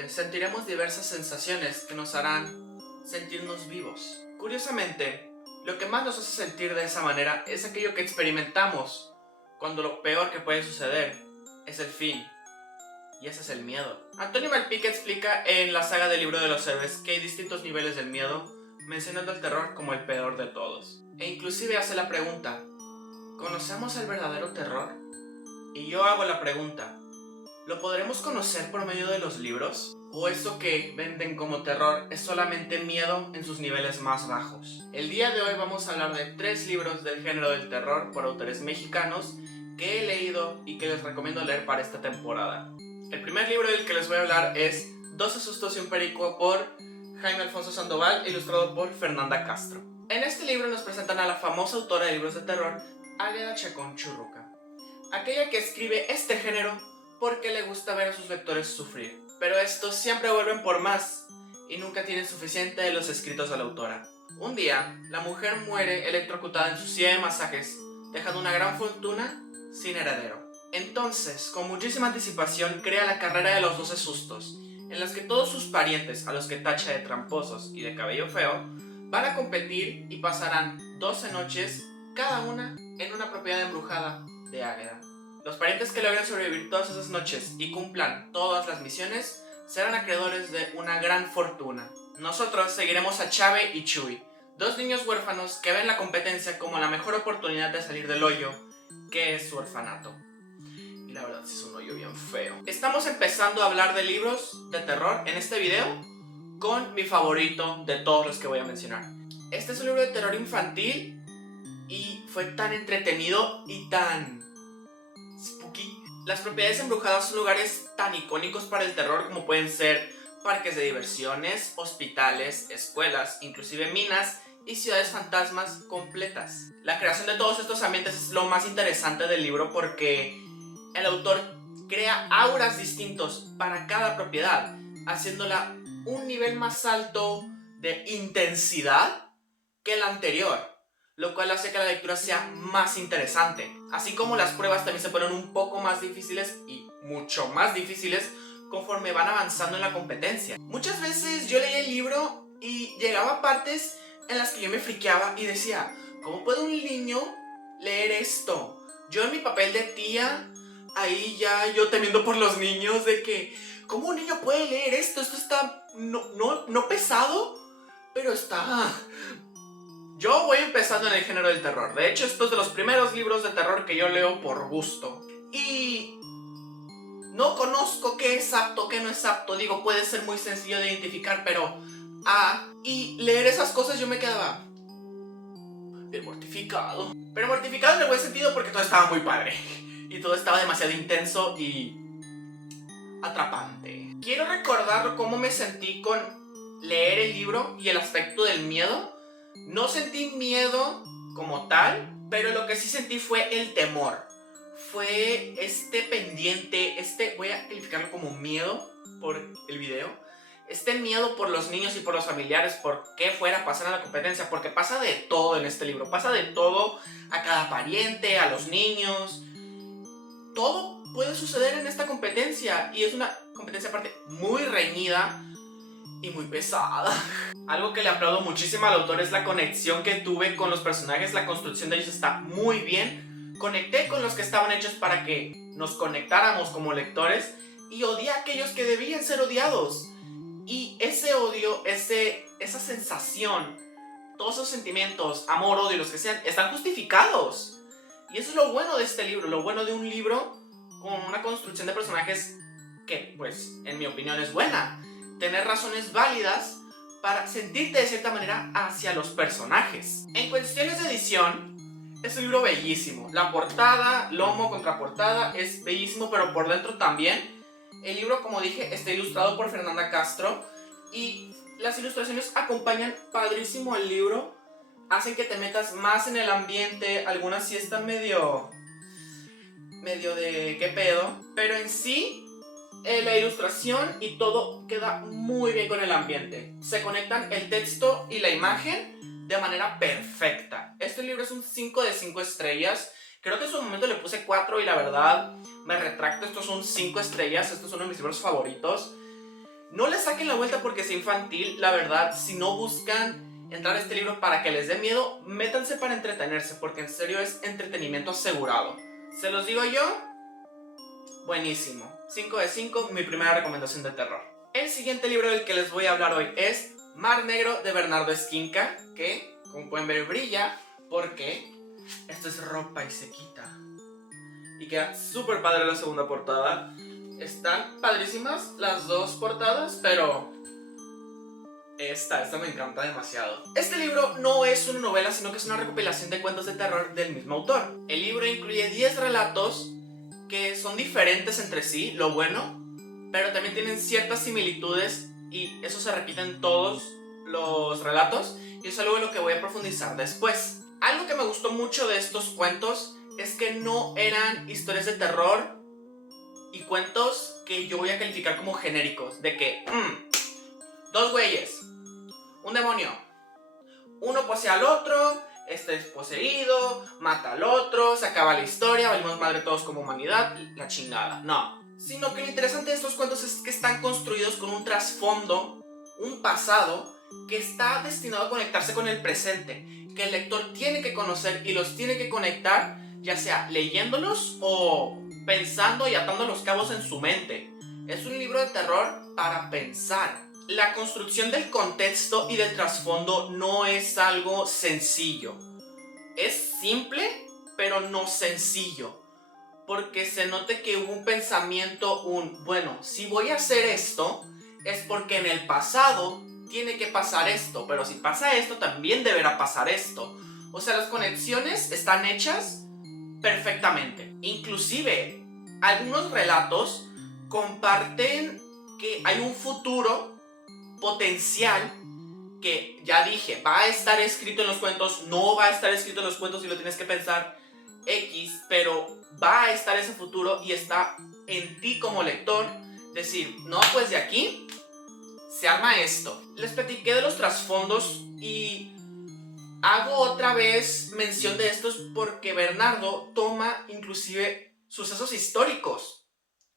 muerte, sentiremos diversas sensaciones que nos harán sentirnos vivos. Curiosamente, lo que más nos hace sentir de esa manera es aquello que experimentamos cuando lo peor que puede suceder es el fin. Y ese es el miedo. Antonio Malpica explica en la saga del libro de los héroes que hay distintos niveles del miedo, mencionando el terror como el peor de todos. E inclusive hace la pregunta, ¿conocemos el verdadero terror? Y yo hago la pregunta, ¿lo podremos conocer por medio de los libros? ¿O esto que venden como terror es solamente miedo en sus niveles más bajos? El día de hoy vamos a hablar de 3 libros del género del terror por autores mexicanos que he leído y que les recomiendo leer para esta temporada. El primer libro del que les voy a hablar es 12 sustos y un perico por Jaime Alfonso Sandoval, ilustrado por Fernanda Castro. En este libro nos presentan a la famosa autora de libros de terror, Águeda Chacón Churruca, aquella que escribe este género porque le gusta ver a sus lectores sufrir. Pero estos siempre vuelven por más y nunca tienen suficiente de los escritos de la autora. Un día, la mujer muere electrocutada en su silla de masajes, dejando una gran fortuna sin heredero. Entonces, con muchísima anticipación, crea la carrera de los 12 sustos, en las que todos sus parientes, a los que tacha de tramposos y de cabello feo, van a competir y pasarán 12 noches, cada una en una propiedad embrujada de Águeda. Los parientes que logren sobrevivir todas esas noches y cumplan todas las misiones serán acreedores de una gran fortuna. Nosotros seguiremos a Chave y Chuy, 2 niños huérfanos que ven la competencia como la mejor oportunidad de salir del hoyo que es su orfanato. Y la verdad sí es un hoyo bien feo. Estamos empezando a hablar de libros de terror en este video con mi favorito de todos los que voy a mencionar. Este es un libro de terror infantil y fue tan entretenido y tan spooky. Las propiedades embrujadas son lugares tan icónicos para el terror como pueden ser parques de diversiones, hospitales, escuelas, inclusive minas y ciudades fantasmas completas. La creación de todos estos ambientes es lo más interesante del libro porque el autor crea auras distintos para cada propiedad, haciéndola un nivel más alto de intensidad que el anterior, lo cual hace que la lectura sea más interesante. Así como las pruebas también se ponen un poco más difíciles y mucho más difíciles conforme van avanzando en la competencia. Muchas veces yo leía el libro y llegaba a partes en las que yo me friqueaba y decía, ¿cómo puede un niño leer esto? Yo en mi papel de tía, ahí ya yo temiendo por los niños de que, ¿cómo un niño puede leer esto? Esto está no pesado, pero está... Yo voy empezando en el género del terror. De hecho, esto es de los primeros libros de terror que yo leo por gusto. Y no conozco qué es apto, qué no es apto. Digo, puede ser muy sencillo de identificar, pero... y leer esas cosas yo me quedaba bien mortificado. Pero mortificado en el buen sentido porque todo estaba muy padre. Y todo estaba demasiado intenso y atrapante. Quiero recordar cómo me sentí con leer el libro y el aspecto del miedo. No sentí miedo como tal, pero lo que sí sentí fue el temor. Fue este pendiente, voy a calificarlo como miedo por el video. Este miedo por los niños y por los familiares, por qué fuera a pasar en la competencia, porque pasa de todo en este libro, pasa de todo a cada pariente, a los niños. Todo puede suceder en esta competencia y es una competencia aparte muy reñida y muy pesada. Algo que le aplaudo muchísimo al autor es la conexión que tuve con los personajes, la construcción de ellos está muy bien. Conecté con los que estaban hechos para que nos conectáramos como lectores y odié a aquellos que debían ser odiados. Y ese odio, esa sensación, todos esos sentimientos, amor, odio, los que sean, están justificados. Y eso es lo bueno de este libro, lo bueno de un libro con una construcción de personajes que, pues, en mi opinión es buena. Tener razones válidas para sentirte de cierta manera hacia los personajes. En cuestiones de edición, es un libro bellísimo. La portada, lomo contra portada, es bellísimo, pero por dentro también. El libro, como dije, está ilustrado por Fernanda Castro y las ilustraciones acompañan padrísimo al libro. Hacen que te metas más en el ambiente. Algunas sí están medio de qué pedo, pero en sí la ilustración y todo queda muy bien con el ambiente. Se conectan el texto y la imagen de manera perfecta. Este libro es un 5 de 5 estrellas. Creo que en su momento le puse 4 y la verdad me retracto, esto son 5 estrellas. Esto es uno de mis libros favoritos. No le saquen la vuelta porque es infantil, la verdad. Si no buscan entrar a este libro para que les dé miedo, métanse para entretenerse, porque en serio es entretenimiento asegurado. Se los digo yo, buenísimo. 5 de 5, mi primera recomendación de terror. El siguiente libro del que les voy a hablar hoy es Mar Negro de Bernardo Esquinca, que, como pueden ver, brilla porque esto es ropa y se quita. Y queda súper padre la segunda portada. Están padrísimas las dos portadas, pero esta me encanta demasiado. Este libro no es una novela, sino que es una recopilación de cuentos de terror del mismo autor. El libro incluye 10 relatos que son diferentes entre sí, lo bueno, pero también tienen ciertas similitudes y eso se repite en todos los relatos, y es algo en lo que voy a profundizar después. Algo que me gustó mucho de estos cuentos es que no eran historias de terror y cuentos que yo voy a calificar como genéricos, de que dos güeyes, un demonio, uno posee al otro, este es poseído, mata al otro, se acaba la historia, valimos madre todos como humanidad, la chingada. No, sino que lo interesante de estos cuentos es que están construidos con un trasfondo, un pasado que está destinado a conectarse con el presente, que el lector tiene que conocer y los tiene que conectar, ya sea leyéndolos o pensando y atando los cabos en su mente. Es un libro de terror para pensar. La construcción del contexto y del trasfondo no es algo sencillo. Es simple, pero no sencillo. Porque se note que hubo un pensamiento, bueno, si voy a hacer esto, es porque en el pasado tiene que pasar esto, pero si pasa esto, también deberá pasar esto. O sea, las conexiones están hechas perfectamente. Inclusive, algunos relatos comparten que hay un futuro potencial que, ya dije, va a estar escrito en los cuentos, no va a estar escrito en los cuentos y lo tienes que pensar X, pero va a estar ese futuro y está en ti como lector decir, no, pues de aquí se arma esto. Les platiqué de los trasfondos y hago otra vez mención de estos porque Bernardo toma inclusive sucesos históricos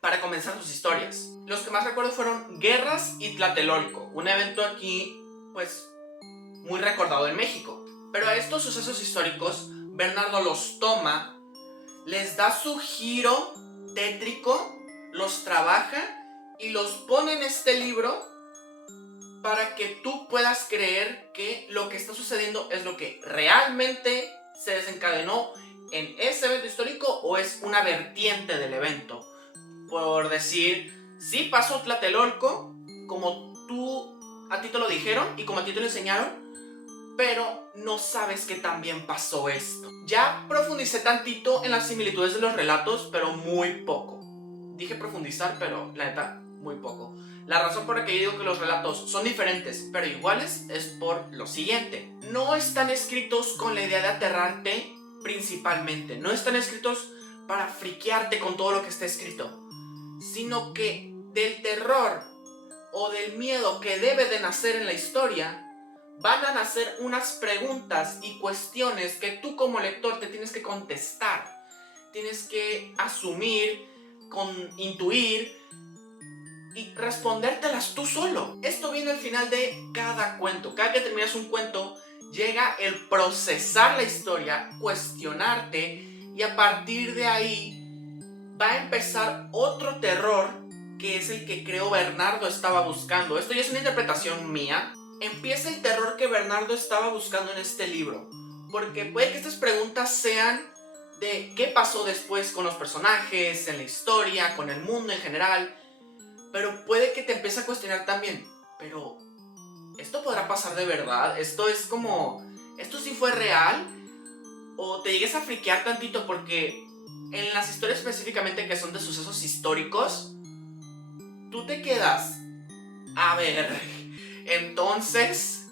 para comenzar sus historias. Los que más recuerdo fueron Guerras y Tlatelolco, un evento aquí, pues, muy recordado en México. Pero a estos sucesos históricos, Bernardo los toma, les da su giro tétrico, los trabaja y los pone en este libro para que tú puedas creer que lo que está sucediendo es lo que realmente se desencadenó en ese evento histórico o es una vertiente del evento. Por decir, sí pasó Tlatelolco, como a ti te lo dijeron y como a ti te lo enseñaron, pero no sabes que también pasó esto. Ya profundicé tantito en las similitudes de los relatos, pero muy poco. Dije profundizar, pero la neta, muy poco. La razón por la que yo digo que los relatos son diferentes, pero iguales, es por lo siguiente. No están escritos con la idea de aterrarte principalmente. No están escritos para friquearte con todo lo que está escrito, sino que del terror o del miedo que debe de nacer en la historia, van a nacer unas preguntas y cuestiones que tú como lector te tienes que contestar. Tienes que asumir, intuir y respondértelas tú solo. Esto viene al final de cada cuento. Cada que terminas un cuento, llega el procesar la historia, cuestionarte, y a partir de ahí va a empezar otro terror que es el que creo Bernardo estaba buscando. Esto ya es una interpretación mía. Empieza el terror que Bernardo estaba buscando en este libro, porque puede que estas preguntas sean de qué pasó después con los personajes, en la historia, con el mundo en general, pero puede que te empiece a cuestionar también, pero ¿esto podrá pasar de verdad? ¿Esto es como, esto sí fue real? O te llegues a friquear tantito porque en las historias específicamente que son de sucesos históricos, tú te quedas, a ver, entonces,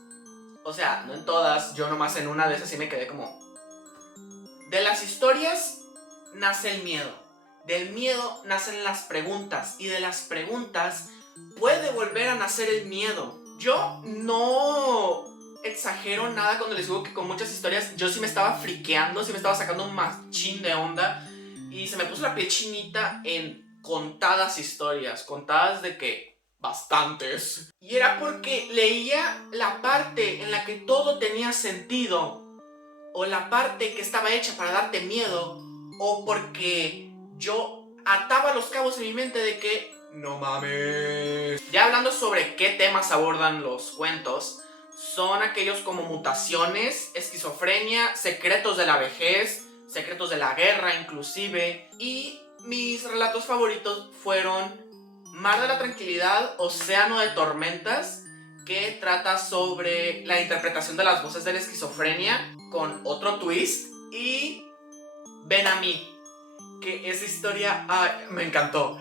o sea, no en todas, yo nomás en una de esas sí me quedé como, de las historias nace el miedo, del miedo nacen las preguntas y de las preguntas puede volver a nacer el miedo. Yo no exagero nada cuando les digo que con muchas historias yo sí me estaba friqueando, sí me estaba sacando un machín de onda y se me puso la piel chinita en contadas historias, contadas de que bastantes. Y era porque leía la parte en la que todo tenía sentido, o la parte que estaba hecha para darte miedo, o porque yo ataba los cabos en mi mente de que no mames. Ya hablando sobre qué temas abordan los cuentos, son aquellos como mutaciones, esquizofrenia, secretos de la vejez, secretos de la guerra inclusive. Y mis relatos favoritos fueron Mar de la Tranquilidad, Océano de Tormentas, que trata sobre la interpretación de las voces de la esquizofrenia con otro twist, y Ven a mí, que esa historia me encantó.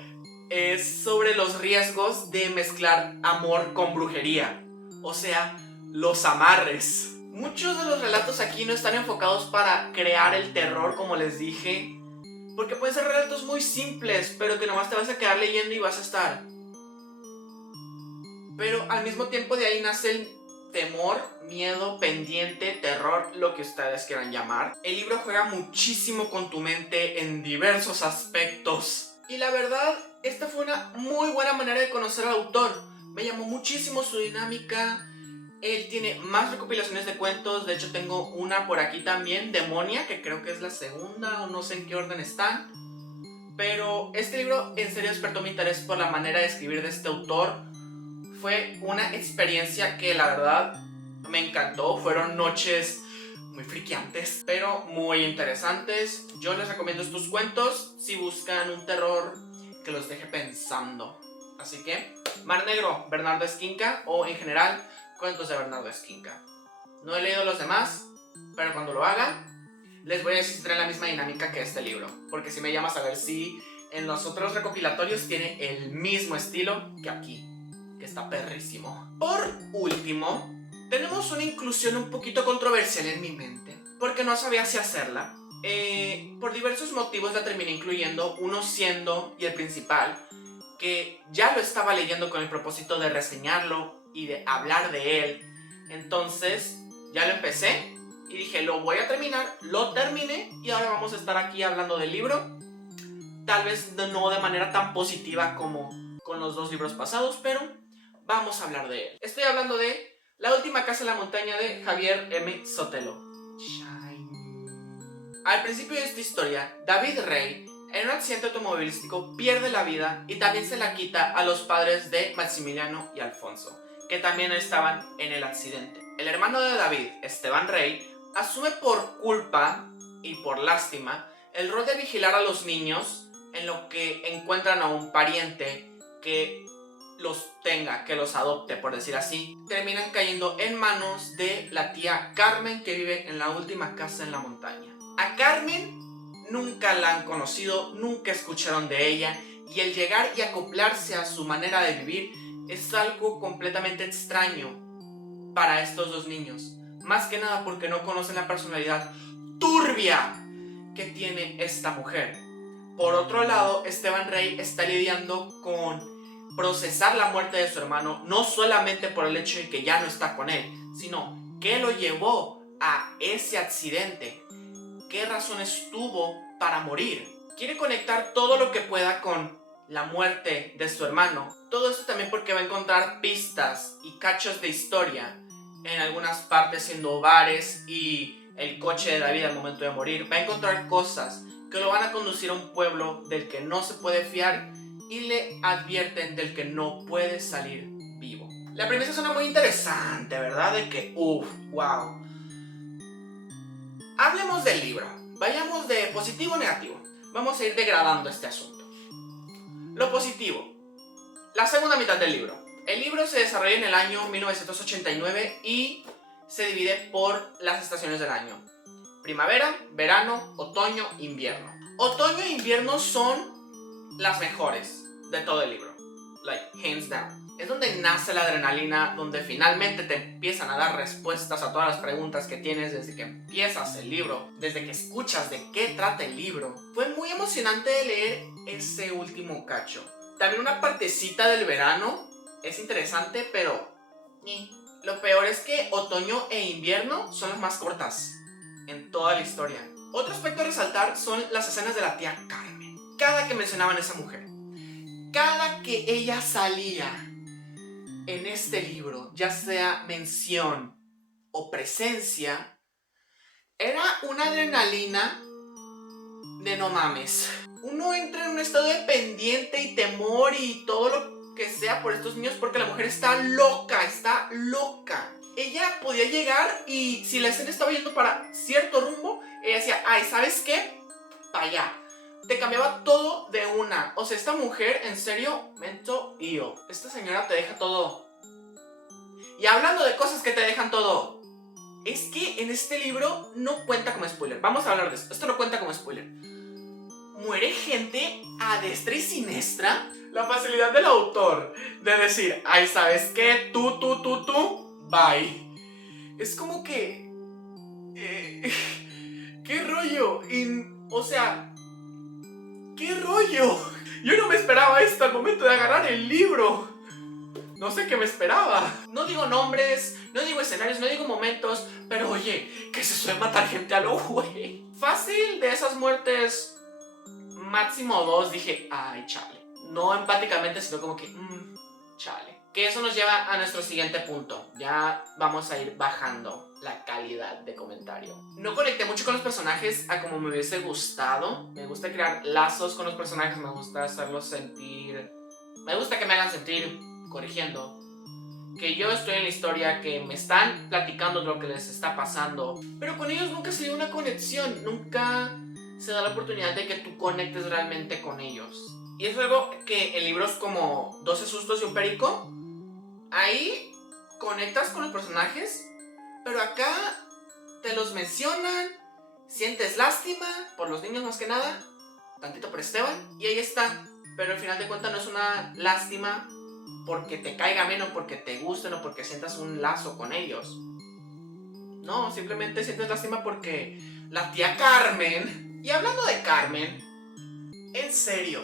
Es sobre los riesgos de mezclar amor con brujería, o sea, los amarres. Muchos de los relatos aquí no están enfocados para crear el terror, como les dije, porque pueden ser relatos muy simples, pero que nomás te vas a quedar leyendo y vas a estar. Pero al mismo tiempo de ahí nace el temor, miedo, pendiente, terror, lo que ustedes quieran llamar. El libro juega muchísimo con tu mente en diversos aspectos. Y la verdad, esta fue una muy buena manera de conocer al autor. Me llamó muchísimo su dinámica. Él tiene más recopilaciones de cuentos. De hecho, tengo una por aquí también, Demonia, que creo que es la segunda o no sé en qué orden están. Pero este libro en serio despertó mi interés por la manera de escribir de este autor. Fue una experiencia que la verdad me encantó. Fueron noches muy friqueantes, pero muy interesantes. Yo les recomiendo estos cuentos si buscan un terror que los deje pensando. Así que, Mar Negro, Bernardo Esquinca, o en general, cuentos de Bernardo Esquinca. No he leído los demás, pero cuando lo haga, les voy a decir si trae la misma dinámica que este libro, porque si me llama a saber si en los otros recopilatorios tiene el mismo estilo que aquí, que está perrísimo. Por último, tenemos una inclusión un poquito controversial en mi mente, porque no sabía si hacerla. Por diversos motivos la terminé incluyendo, uno siendo, y el principal, que ya lo estaba leyendo con el propósito de reseñarlo y de hablar de él. Entonces, ya lo empecé y dije, lo voy a terminar, lo terminé y ahora vamos a estar aquí hablando del libro. Tal vez no de manera tan positiva como con los dos libros pasados, pero vamos a hablar de él. Estoy hablando de La última casa en la montaña de Javier M. Sotelo. Al principio de esta historia, David Rey, en un accidente automovilístico, pierde la vida y también se la quita a los padres de Maximiliano y Alfonso, que también estaban en el accidente. El hermano de David, Esteban Rey, asume por culpa y por lástima el rol de vigilar a los niños en lo que encuentran a un pariente que los tenga, que los adopte, por decir así. Terminan cayendo en manos de la tía Carmen, que vive en la última casa en la montaña. A Carmen nunca la han conocido, nunca escucharon de ella, y el llegar y acoplarse a su manera de vivir es algo completamente extraño para estos dos niños. Más que nada porque no conocen la personalidad turbia que tiene esta mujer. Por otro lado, Esteban Rey está lidiando con procesar la muerte de su hermano, no solamente por el hecho de que ya no está con él, sino qué lo llevó a ese accidente, qué razones tuvo para morir. Quiere conectar todo lo que pueda con la muerte de su hermano. Todo esto también porque va a encontrar pistas y cachos de historia en algunas partes, siendo bares y el coche de David al momento de morir. Va a encontrar cosas que lo van a conducir a un pueblo del que no se puede fiar y le advierten del que no puede salir vivo. La premisa suena muy interesante, ¿verdad? De que, wow. Hablemos del libro. Vayamos de positivo a negativo. Vamos a ir degradando este asunto. Lo positivo. La segunda mitad del libro. El libro se desarrolla en el año 1989 y se divide por las estaciones del año. Primavera, verano, otoño, invierno. Otoño e invierno son las mejores de todo el libro. Like, hands down. Es donde nace la adrenalina, donde finalmente te empiezan a dar respuestas a todas las preguntas que tienes desde que empiezas el libro, desde que escuchas de qué trata el libro. Fue muy emocionante leer ese último cacho. También una partecita del verano es interesante, pero lo peor es que otoño e invierno son las más cortas en toda la historia. Otro aspecto a resaltar son las escenas de la tía Carmen. Cada que mencionaban a esa mujer, cada que ella salía, en este libro, ya sea mención o presencia, era una adrenalina de no mames. Uno entra en un estado de pendiente y temor y todo lo que sea por estos niños porque la mujer está loca, está loca. Ella podía llegar y si la escena estaba yendo para cierto rumbo, ella decía, ay, ¿sabes qué? Para allá. Te cambiaba todo de una. O sea, esta mujer, en serio, mental ill. Esta señora te deja todo. Y hablando de cosas que te dejan todo, es que en este libro no cuenta como spoiler. Vamos a hablar de esto. Esto no cuenta como spoiler. Muere gente a destra y siniestra. La facilidad del autor de decir, ay, ¿sabes qué? Tú, bye. Es como que... ¿qué rollo? O sea, ¿qué rollo? Yo no me esperaba esto al momento de agarrar el libro. No sé qué me esperaba. No digo nombres, no digo escenarios, no digo momentos, pero oye, que se suele matar gente a lo güey. Fácil de esas muertes, máximo 2, dije, ay, chale. No empáticamente, sino como que, chale. Que eso nos lleva a nuestro siguiente punto. Ya vamos a ir bajando la calidad de comentario. No conecté mucho con los personajes a como me hubiese gustado. Me gusta crear lazos con los personajes, me gusta hacerlos sentir... Me gusta que me hagan sentir corrigiendo. Que yo estoy en la historia, que me están platicando de lo que les está pasando. Pero con ellos nunca se dio una conexión, nunca se da la oportunidad de que tú conectes realmente con ellos. Y es algo que en libros como 12 sustos y un perico, ahí conectas con los personajes, pero acá te los mencionan, sientes lástima por los niños más que nada, tantito por Esteban, y ahí está. Pero al final de cuentas no es una lástima porque te caiga menos, porque te gusten o porque sientas un lazo con ellos. No, simplemente sientes lástima porque la tía Carmen... Y hablando de Carmen, en serio,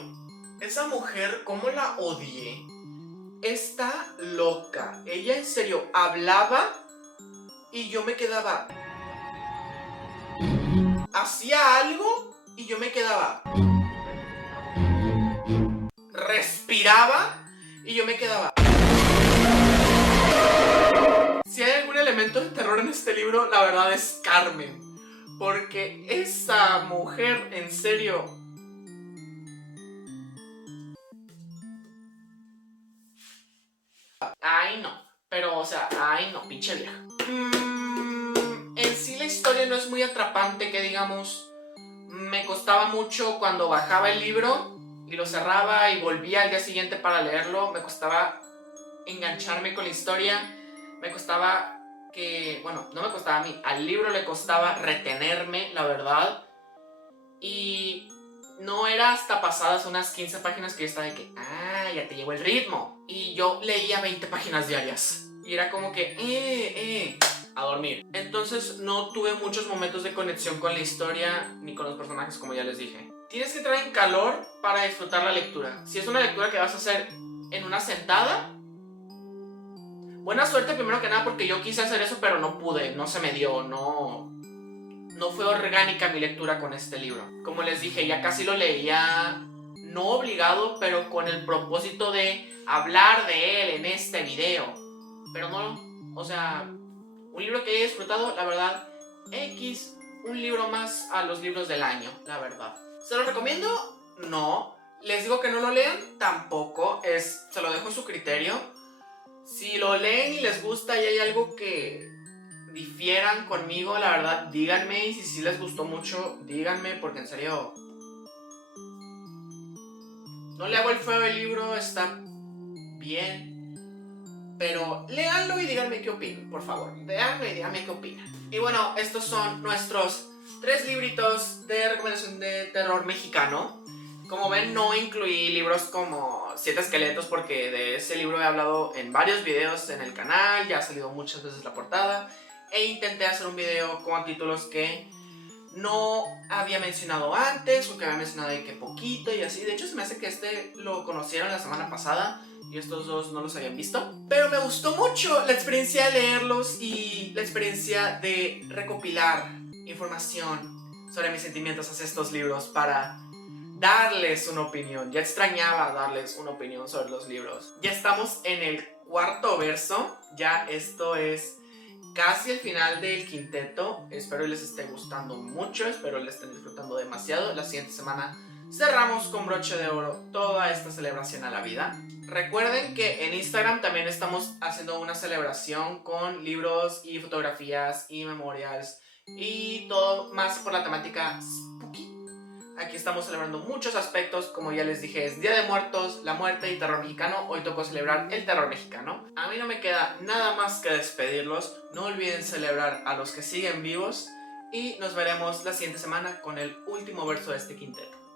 esa mujer, ¿cómo la odié? Está loca. Ella en serio hablaba y yo me quedaba... Hacía algo y yo me quedaba... Respiraba y yo me quedaba... Si hay algún elemento de terror en este libro, la verdad es Carmen. Porque esa mujer, en serio... Ay, no. Pero, o sea, ay, no, pinche vieja. En sí la historia no es muy atrapante, que digamos. Me costaba mucho cuando bajaba el libro y lo cerraba y volvía al día siguiente para leerlo. Me costaba engancharme con la historia. Me costaba que... Bueno, no me costaba a mí. Al libro le costaba retenerme, la verdad. Y no era hasta pasadas unas 15 páginas que yo estaba de que, ya te llegó el ritmo. Y yo leía 20 páginas diarias. Y era como que, a dormir. Entonces no tuve muchos momentos de conexión con la historia ni con los personajes, como ya les dije. Tienes que entrar en calor para disfrutar la lectura. Si es una lectura que vas a hacer en una sentada, buena suerte primero que nada, porque yo quise hacer eso pero no pude, no se me dio, no fue orgánica mi lectura con este libro. Como les dije, ya casi lo leía, no obligado, pero con el propósito de hablar de él en este video. Pero no, o sea, un libro que he disfrutado, la verdad, un libro más a los libros del año, la verdad. ¿Se lo recomiendo? No. ¿Les digo que no lo lean? Tampoco, se lo dejo a su criterio. Si lo leen y les gusta y hay algo que difieran conmigo, la verdad, díganme. Y si les gustó mucho, díganme, porque en serio, no le hago el feo al libro, está bien. Pero léanlo y díganme qué opinan, por favor. Léanlo y díganme qué opinan. Y bueno, estos son nuestros 3 libritos de recomendación de terror mexicano. Como ven, no incluí libros como 7 esqueletos porque de ese libro he hablado en varios videos en el canal, ya ha salido muchas veces la portada. E intenté hacer un video con títulos que no había mencionado antes o que había mencionado de que poquito y así. De hecho, se me hace que este lo conocieron la semana pasada y estos dos no los habían visto. Pero me gustó mucho la experiencia de leerlos y la experiencia de recopilar información sobre mis sentimientos hacia estos libros para darles una opinión. Ya extrañaba darles una opinión sobre los libros. Ya estamos en el cuarto verso. Ya esto es casi el final del quinteto. Espero les esté gustando mucho, espero les estén disfrutando demasiado. La siguiente semana cerramos con broche de oro toda esta celebración a la vida. Recuerden que en Instagram también estamos haciendo una celebración con libros y fotografías y memorials y todo más por la temática spooky. Aquí estamos celebrando muchos aspectos, como ya les dije, es Día de Muertos, la muerte y terror mexicano. Hoy tocó celebrar el terror mexicano. A mí no me queda nada más que despedirlos. No olviden celebrar a los que siguen vivos y nos veremos la siguiente semana con el último verso de este quinteto.